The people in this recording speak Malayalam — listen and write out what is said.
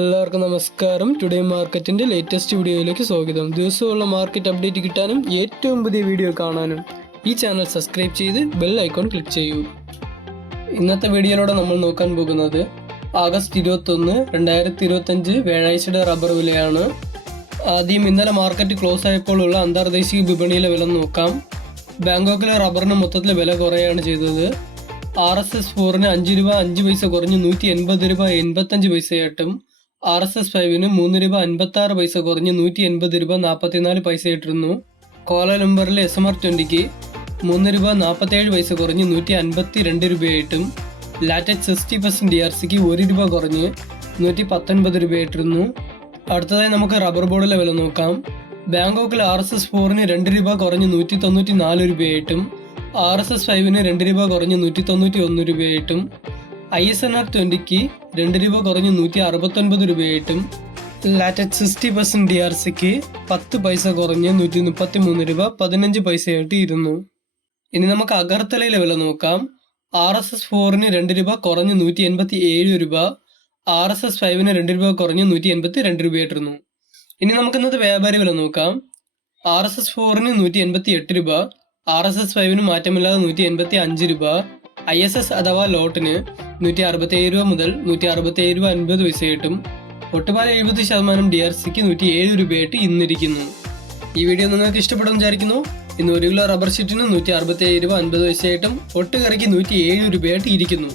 എല്ലാവർക്കും നമസ്കാരം. ടുഡേ മാർക്കറ്റിൻ്റെ ലേറ്റസ്റ്റ് വീഡിയോയിലേക്ക് സ്വാഗതം. ദിവസമുള്ള മാർക്കറ്റ് അപ്ഡേറ്റ് കിട്ടാനും ഏറ്റവും പുതിയ വീഡിയോ കാണാനും ഈ ചാനൽ സബ്സ്ക്രൈബ് ചെയ്ത് ബെൽ ഐക്കോൺ ക്ലിക്ക് ചെയ്യൂ. ഇന്നത്തെ വീഡിയോയിലൂടെ നമ്മൾ നോക്കാൻ പോകുന്നത് ആഗസ്റ്റ് 21, 2025 വ്യാഴാഴ്ചയുടെ റബ്ബർ വിലയാണ്. ആദ്യം ഇന്നലെ മാർക്കറ്റ് ക്ലോസ് ആയപ്പോഴുള്ള അന്തർദേശീയ വിപണിയിലെ വില നോക്കാം. ബാങ്കോക്കിലെ റബ്ബറിന് മൊത്തത്തിൽ വില കുറയാണ് ചെയ്തത്. RSS 4-ന് 5 രൂപ 5 പൈസ കുറഞ്ഞ് 180 രൂപ 85 പൈസയായിട്ടും RSS 5-ന് 3 രൂപ 56 പൈസ കുറഞ്ഞ് 180 രൂപ 44 പൈസയായിട്ടിരുന്നു. കോലാലംബറിലെ SMR 20-ക്ക് 3 രൂപ 47 പൈസ കുറഞ്ഞ് 152 രൂപയായിട്ടും ലാറ്റക്സ് 60% DRCക്ക് 1 രൂപ കുറഞ്ഞ് 119 രൂപയായിട്ടിരുന്നു. അടുത്തതായി നമുക്ക് റബ്ബർ ബോർഡിലെ വില നോക്കാം. ബാങ്കോക്കിൽ RSS 4-ന് 2 രൂപ കുറഞ്ഞ് 194 രൂപയായിട്ടും RSS 5-ന് 2 രൂപ കുറഞ്ഞ് 191 രൂപയായിട്ടും ISNR 20-ക്ക് 2 രൂപ കുറഞ്ഞ് 169 രൂപയായിട്ടും ലാറ്റക്സ് 60% DRCക്ക് 10 പൈസ കുറഞ്ഞ് 133 രൂപ 15 പൈസയായിട്ട് ഇരുന്നു. ഇനി നമുക്ക് അഗർത്തലയിലെ വില നോക്കാം. RSS 4-ന് 2 രൂപ കുറഞ്ഞ് 187 രൂപ, RSS 5-ന് 2 രൂപ കുറഞ്ഞ് 182 രൂപയായിട്ടിരുന്നു. ഇനി നമുക്കിന്നത്തെ വ്യാപാരി വില നോക്കാം. RSS 4-ന് 188 രൂപ, RSS 5-ന് മാറ്റമില്ലാതെ 185 രൂപ, ISS അഥവാ ലോട്ടിന് 167 രൂപ മുതൽ 167 രൂപ 50 പൈസയായിട്ടും ഒട്ടുപാല 70% DRCക്ക് 107 രൂപയായിട്ട് ഇന്നിരിക്കുന്നു. ഈ വീഡിയോ നിങ്ങൾക്ക് ഇഷ്ടപ്പെടുമെന്ന് വിചാരിക്കുന്നു. ഇന്ന് 1 കിലോ റബ്ബർ ഷീറ്റിന് 167 രൂപ 50 പൈസയായിട്ടും ഒട്ടുകറിക്ക് 107 രൂപയായിട്ട് ഇരിക്കുന്നു.